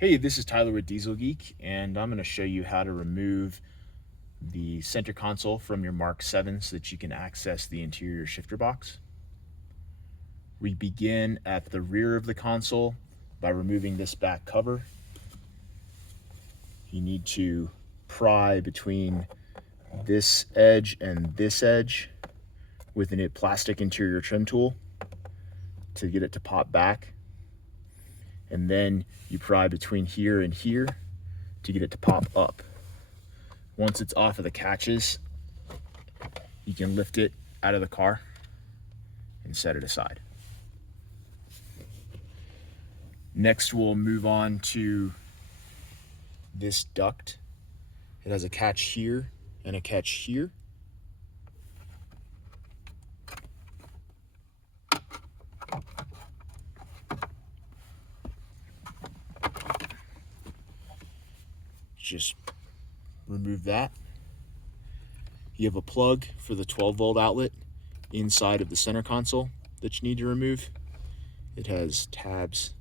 Hey, this is Tyler with Dieselgeek, and I'm going to show you how to remove the center console from your Mark 7 so that you can access the interior shifter box. We begin at the rear of the console by removing this back cover. You need to pry between this edge and this edge with a plastic interior trim tool to get it to pop back. And then you pry between here and here to get it to pop up. Once it's off of the catches, you can lift it out of the car and set it aside. Next, we'll move on to this duct. It has a catch here and a catch here. Just remove that. You have a plug for the 12-volt outlet inside of the center console that you need to remove. It has tabs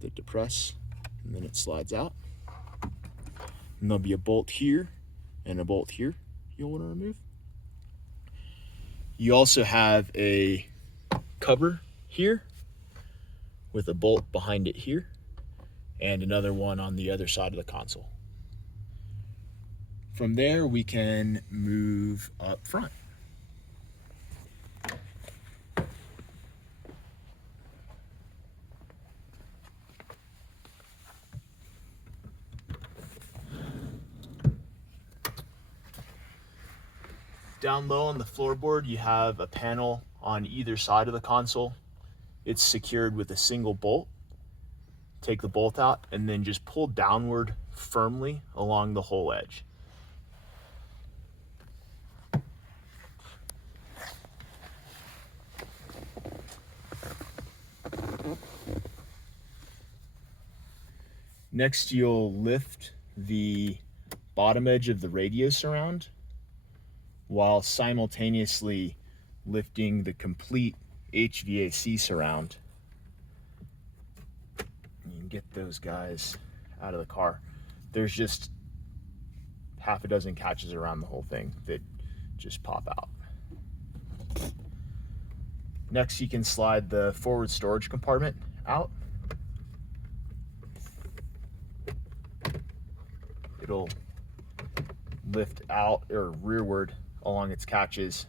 that depress, and then it slides out. And there'll be a bolt here and a bolt here you'll want to remove. You also have a cover here with a bolt behind it here and another one on the other side of the console. From there, we can move up front. Down low on the floorboard, you have a panel on either side of the console. It's secured with a single bolt. Take the bolt out and then just pull downward firmly along the whole edge. Next, you'll lift the bottom edge of the radio surround while simultaneously lifting the complete HVAC surround. You can get those guys out of the car. There's just half a dozen catches around the whole thing that just pop out. Next, you can slide the forward storage compartment out. It'll lift out or rearward along its catches.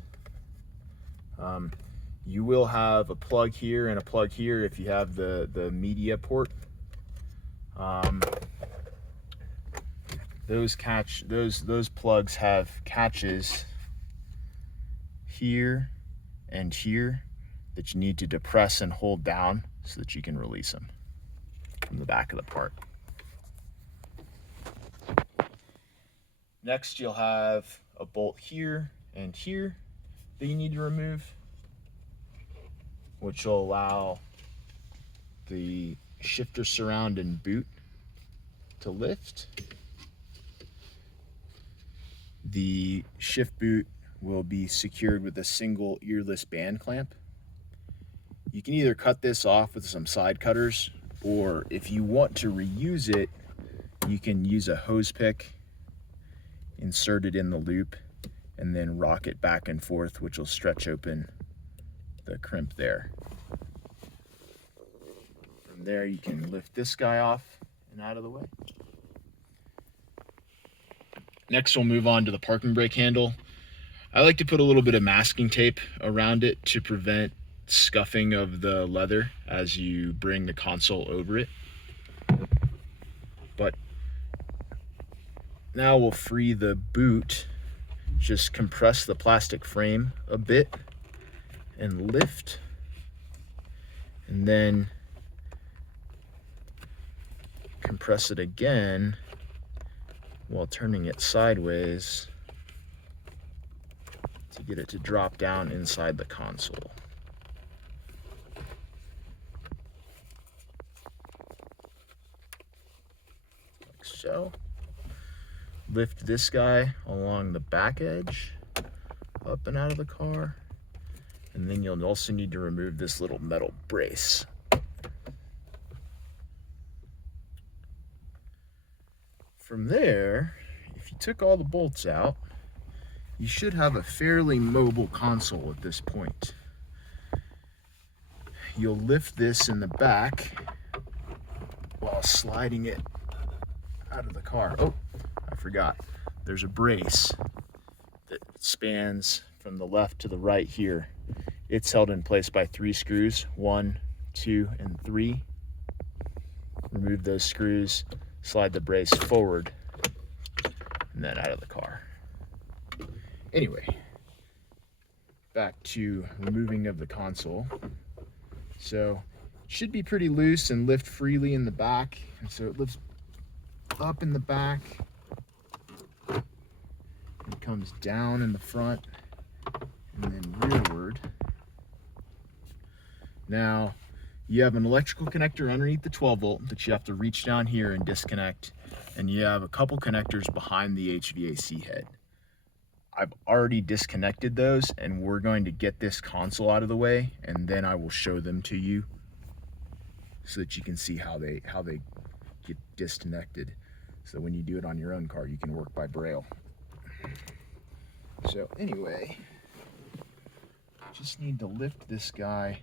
You will have a plug here and a plug here if you have the media port. Those plugs have catches here and here that you need to depress and hold down so that you can release them from the back of the part. Next, you'll have a bolt here and here that you need to remove, which will allow the shifter surround and boot to lift. The shift boot will be secured with a single earless band clamp. You can either cut this off with some side cutters, or if you want to reuse it, you can use a hose pick, insert it in the loop, and then rock it back and forth, which will stretch open the crimp there. From there, you can lift this guy off and out of the way. Next, we'll move on to the parking brake handle. I like to put a little bit of masking tape around it to prevent scuffing of the leather as you bring the console over it. But now we'll free the boot. Just compress the plastic frame a bit and lift, and then compress it again while turning it sideways to get it to drop down inside the console. Like so. Lift this guy along the back edge, up and out of the car, and then you'll also need to remove this little metal brace. From there, if you took all the bolts out, you should have a fairly mobile console at this point. You'll lift this in the back while sliding it out of the car. Oh, I forgot. There's a brace that spans from the left to the right here. It's held in place by 3 screws, 1, 2, and 3. Remove those screws, slide the brace forward, and then out of the car. Anyway, back to removing of the console. So it should be pretty loose and lift freely in the back. And so it lifts up in the back and comes down in the front and then rearward. Now you have an electrical connector underneath the 12 volt that you have to reach down here and disconnect. And you have a couple connectors behind the HVAC head. I've already disconnected those, and we're going to get this console out of the way, and then I will show them to you so that you can see how they get disconnected. So when you do it on your own car, you can work by braille. So anyway, just need to lift this guy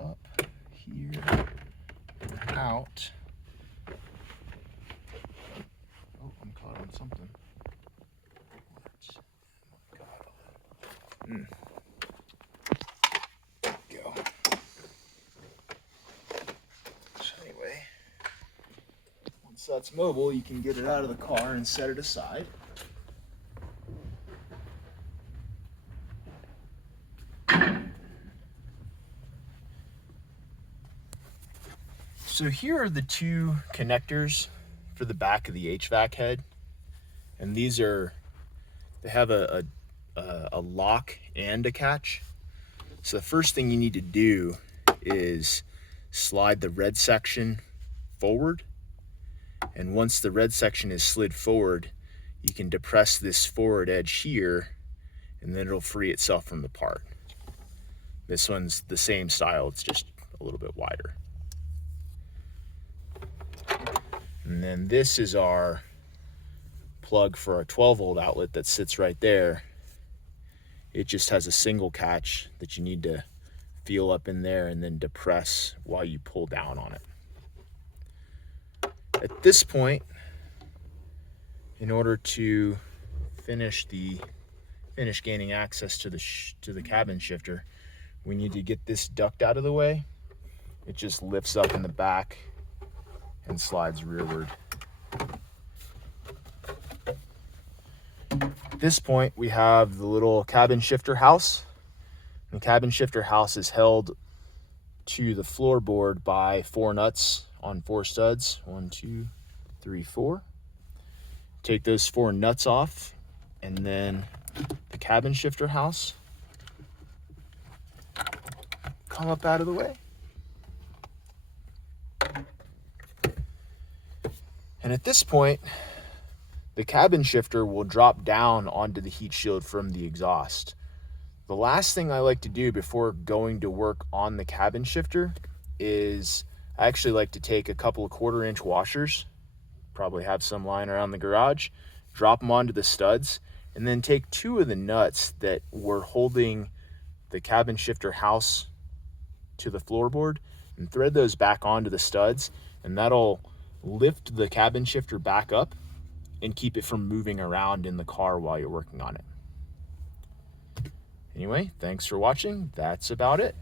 up here and out. Oh, I'm caught on something. There we go. So anyway, once that's mobile, you can get it out of the car and set it aside. So here are the 2 connectors for the back of the HVAC head, and they have a lock and a catch. So the first thing you need to do is slide the red section forward, and once the red section is slid forward, you can depress this forward edge here, and then it'll free itself from the part. This one's the same style, it's just a little bit wider. And then this is our plug for our 12 volt outlet that sits right there. It just has a single catch that you need to feel up in there and then depress while you pull down on it. At this point, in order to finish gaining access to the cabin shifter, we need to get this duct out of the way. It just lifts up in the back and slides rearward. At this point, we have the little cabin shifter house. The cabin shifter house is held to the floorboard by 4 nuts on 4 studs. 1, 2, 3, 4. Take those 4 nuts off, and then the cabin shifter house come up out of the way. And at this point, the cabin shifter will drop down onto the heat shield from the exhaust. The last thing I like to do before going to work on the cabin shifter is I actually like to take a couple of 1/4 inch washers, probably have some lying around the garage, drop them onto the studs, and then take 2 of the nuts that were holding the cabin shifter house to the floorboard and thread those back onto the studs, and that'll lift the cabin shifter back up and keep it from moving around in the car while you're working on it. Anyway, thanks for watching. That's about it.